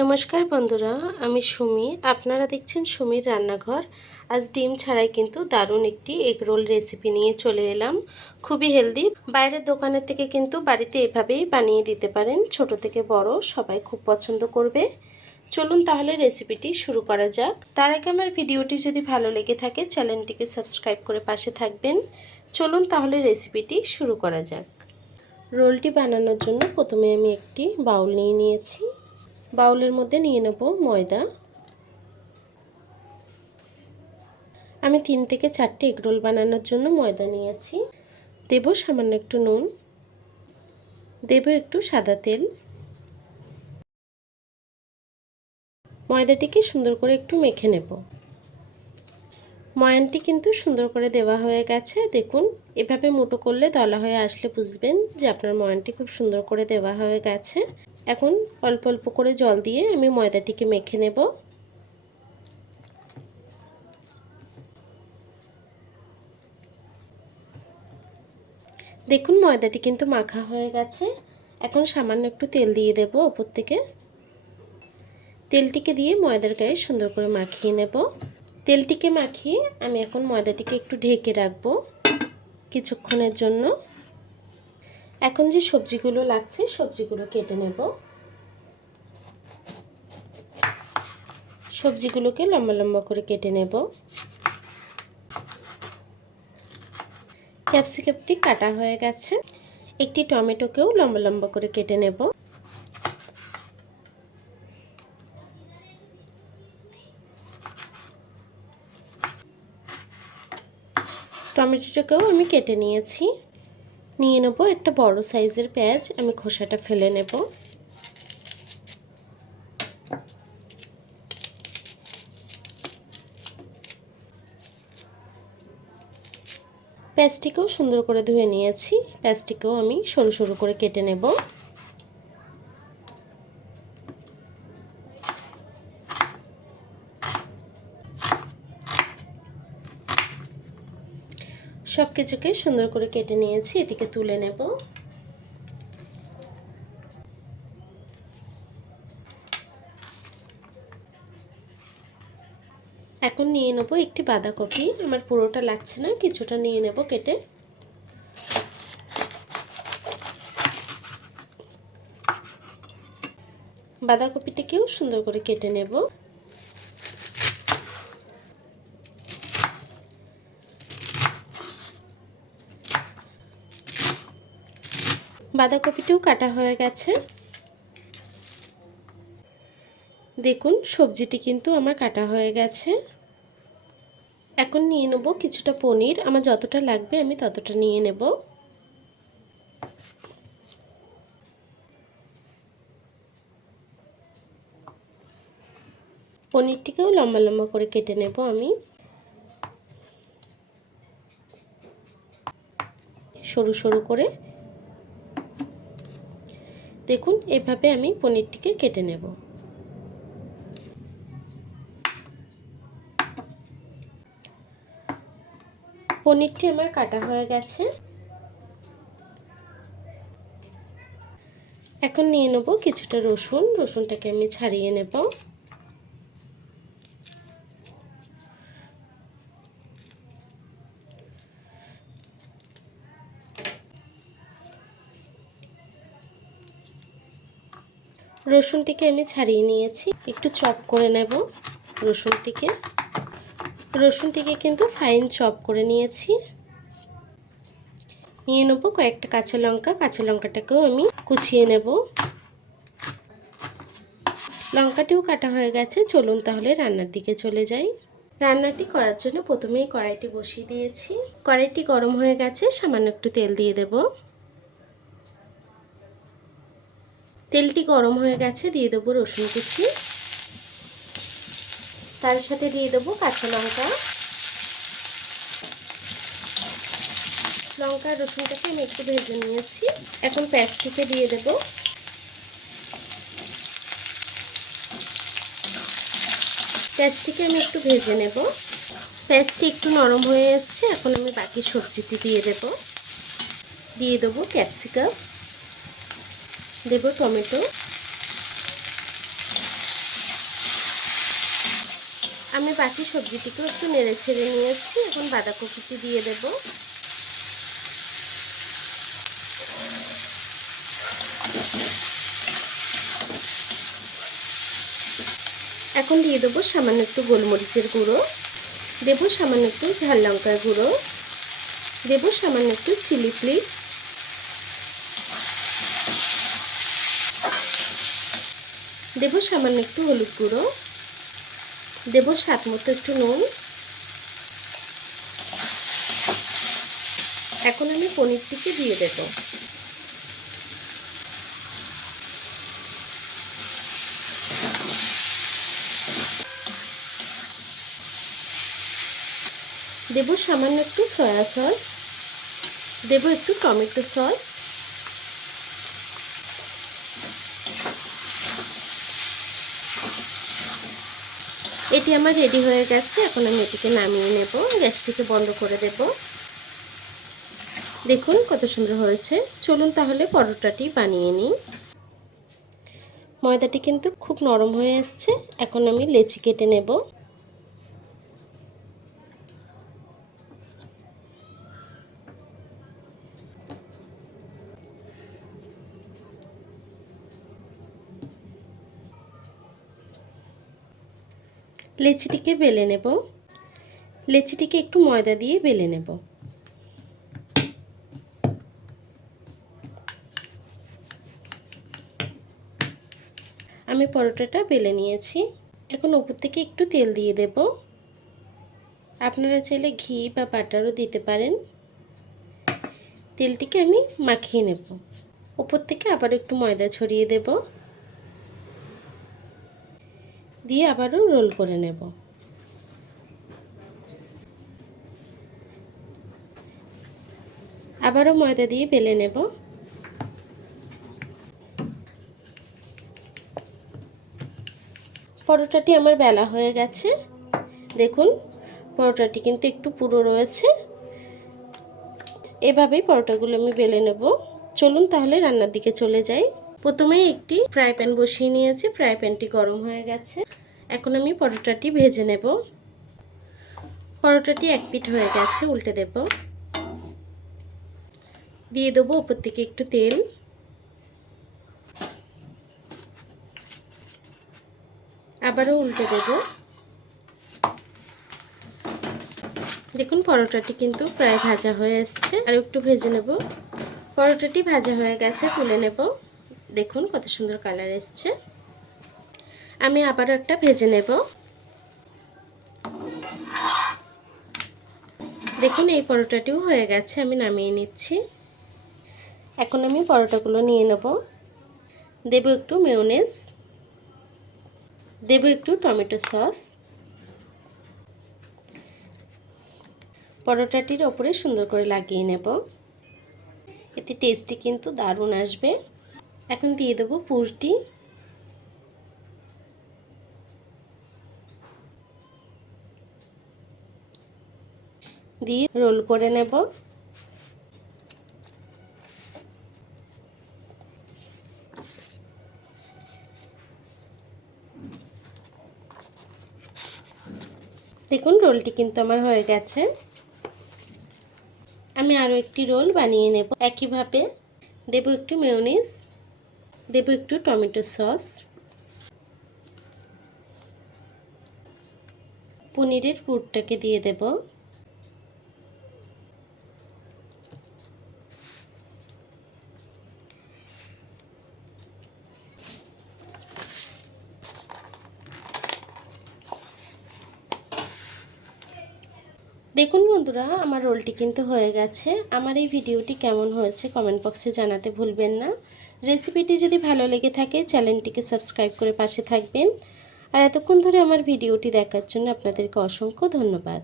নমস্কার বন্ধুরা, আমি সুমি। আপনারা দেখছেন সুমির রান্নাঘর। আজ ডিম ছাড়াই কিন্তু দারুণ একটি এগ রোল রেসিপি নিয়ে চলে এলাম। খুবই হেলদি বাইরের দোকানের থেকে কিন্তু বাড়িতে এভাবেই বানিয়ে দিতে পারেন। ছোট থেকে বড়, সবাই খুব পছন্দ করবে। চলুন তাহলে রেসিপিটি শুরু করা যাক। তার আগে আমার ভিডিওটি যদি ভালো লেগে থাকে, চ্যানেলটিকে সাবস্ক্রাইব করে পাশে থাকবেন। চলুন তাহলে রেসিপিটি শুরু করা যাক। রোলটি বানানোর জন্য প্রথমে আমি একটি বাউল নিয়ে নিয়েছি। বাউলের মধ্যে নিয়ে নেব ময়দা। আমি তিন থেকে চারটে এগরোল বানানোর জন্য ময়দা নিয়েছি। দেব সামান্য একটু নুন। দেব একটু সাদা তেল। ময়দাটিকে সুন্দর করে একটু মেখে নেব। ময়ানটি কিন্তু সুন্দর করে দেওয়া হয়ে গেছে। দেখুন, এভাবে মুটো করলে দলা হয়ে আসলে বুঝবেন যে আপনার ময়ানটি খুব সুন্দর করে দেওয়া হয়ে গেছে। এখন অল্প অল্প করে জল দিয়ে আমি ময়দাটিকে মেখে নেব। দেখুন, ময়দাটি কিন্তু মাখা হয়ে গেছে। এখন সামান্য একটু তেল দিয়ে দেব ওপর থেকে। তেলটিকে দিয়ে ময়দার গায়ে সুন্দর করে মাখিয়ে নেব। তেলটিকে মাখিয়ে আমি এখন ময়দাটিকে একটু ঢেকে রাখব কিছুক্ষণের জন্য। এখন যে সবজিগুলো লাগছে, সবজিগুলো কেটে নেব। সবজিগুলোকে লম্বা লম্বা করে কেটে নেব। ক্যাপসিকামটি কাটা হয়ে গেছে। একটি টমেটোকেও লম্বা লম্বা করে কেটে নেব। টমেটোটাকেও আমি কেটে নিয়েছি। নিয়ে নেব একটা বড় সাইজের পেঁয়াজ, আমি খোসাটা ফেলে নেব। পেঁয়াজটিকেও সুন্দর করে ধুয়ে নিয়েছি, পেঁয়াজটিকেও আমি সরু সরু করে কেটে নেব। সব কিছুকে সুন্দর করে কেটে নিয়েছি, এটিকে তুলে নেব। এখন নিয়ে নেব একটি বাঁধাকপি। আমার পুরোটা লাগছে না, কিছুটা নিয়ে নেব কেটে। বাঁধাকপিটিকেও সুন্দর করে কেটে নেব। বাঁধাকপিটিও কাটা হয়ে গেছে। দেখুন, সবজিটি কিন্তু আমার কাটা হয়ে গেছে। এখন নিয়ে নেব কিছুটা পনির। আমার যতটা লাগবে আমি ততটা নিয়ে নেব। পনিরটিকেও লম্বা লম্বা করে কেটে নেব আমি। সরু সরু করে দেখুন, এভাবে আমি পনিরটিকে কেটে নেব। পনিরটি আমার কাটা হয়ে গেছে। এখন নিয়ে নেব কিছুটা রসুন। রসুনটাকে আমি ছাড়িয়ে নেব। রসুনটিকে আমি ছাড়িয়ে নিয়েছি। একটু চপ করে নেব রসুনটিকে। রসুনটিকে কিন্তু ফাইন চপ করে নিয়েছি। নিয়ে নেব কয়েকটা কাঁচা লঙ্কা। কাঁচা লঙ্কাটাকেও আমি কুচিয়ে নেব। লঙ্কাটিও কাটা হয়ে গেছে। চলুন তাহলে রান্নার দিকে চলে যাই। রান্নাটি করার জন্য প্রথমেই কড়াইটি বসিয়ে দিয়েছি। কড়াইটি গরম হয়ে গেছে। সামান্য একটু তেল দিয়ে দেব। তেলটি গরম হয়ে গেছে, দিয়ে দেবো রসুন কুচি। তার সাথে দিয়ে দেবো কাঁচা লঙ্কা। লঙ্কা রসুনটাকে আমি একটু ভেজে নিয়েছি। এখন পেঁয়াজটিকে দিয়ে দেব। পেঁয়াজটিকে আমি একটু ভেজে নেব। পেঁয়াজটি একটু নরম হয়ে এসছে, এখন আমি বাকি সবজিটি দিয়ে দেব। দিয়ে দেবো ক্যাপসিকাম। দেব টমেটো। আমি বাকি সবজিটিকেও একটু নেড়ে ছেড়ে নিয়েছি, এখন বাঁধাকপিটি দিয়ে দেব। এখন দিয়ে দেবো সামান্য একটু গোলমরিচের গুঁড়ো। দেবো সামান্য একটু ঝাল লঙ্কার গুঁড়ো। দেবো সামান্য একটু চিলি ফ্লেক্স। দেবো সামান্য একটু হলুদ গুঁড়ো। দেবো স্বাদ মতো একটু নুন। এখন আমি পনিরটিকে দিয়ে দেব। দেব সামান্য একটু সয়া সস। দেব একটু টমেটো সস। এটি আমার রেডি হয়ে গেছে। এখন আমি এটিকে নামিয়ে নেব। গ্যাসটিকে বন্ধ করে দেব। দেখুন কত সুন্দর হয়েছে। চলুন তাহলে পরোটাটি বানিয়ে নিই। ময়দাটি কিন্তু খুব নরম হয়ে আসছে। এখন আমি লেচি কেটে নেব। লেচিটিকে বেলে নেব। লেচিটিকে একটু ময়দা দিয়ে বেলে নেব। আমি পরোটাটা বেলে নিয়েছি। এখন উপর থেকে একটু তেল দিয়ে দেব। আপনারা চাইলে ঘি বা বাটারও দিতে পারেন। তেলটিকে আমি মাখিয়ে নেব। উপর থেকে আবার একটু ময়দা ছড়িয়ে দেব। দিয়ে আবারও রোল করে নেব। আবারও ময়দা দিয়ে বেলে নেব। পরোটাটি আমার বেলা হয়ে গেছে। দেখুন, পরোটাটি কিন্তু একটু পুরো রয়েছে। এভাবেই পরোটাগুলো আমি বেলে নেব। চলুন তাহলে রান্নার দিকে চলে যাই। প্রথমে একটি ফ্রাই প্যান বসিয়ে নিয়েছি, ফ্রাই প্যানটি গরম হয়ে গেছে। এখন আমি পরোটাটি ভেজে নেব। পরোটাটি এক পিঠ হয়ে গেছে, উল্টে দেব। দিয়ে দেবো ওপর থেকে একটু তেল। আবারও উল্টে দেব। দেখুন, পরোটাটি কিন্তু প্রায় ভাজা হয়ে এসছে। আর একটু ভেজে নেব। পরোটাটি ভাজা হয়ে গেছে, তুলে নেব। দেখুন কত সুন্দর কালার এসছে। আমি আবারও একটা ভেজে নেব। দেখুন এই পরোটাটিও হয়ে গেছে, আমি নামিয়ে নিচ্ছি। এখন আমি পরোটাগুলো নিয়ে নেব। দেব একটু মেয়নেজ দেব একটু টমেটো সস। পরোটাটির ওপরে সুন্দর করে লাগিয়ে নেব। এতে টেস্টি কিন্তু দারুণ আসবে। এখন দিয়ে দেবো পুরটি। দিয়ে রোল করে নেব। দেখুন, রোলটি কিন্তু আমার হয়ে গেছে। আমি আরও একটি রোল বানিয়ে নেব। একইভাবে দেব একটু মেয়নিজ। দেব একটু টমেটো সস। পনিরের পুরটাকে দিয়ে দেব। দেখুন বন্ধুরা, আমার রোলটি কিন্তু হয়ে গেছে। আমার এই ভিডিওটি কেমন হয়েছে কমেন্ট বক্সে জানাতে ভুলবেন না। রেসিপিটি যদি ভালো লেগে থাকে, চ্যানেলটিকে সাবস্ক্রাইব করে পাশে থাকবেন। আর এতক্ষণ ধরে আমার ভিডিওটি দেখার জন্য আপনাদেরকে অসংখ্য ধন্যবাদ।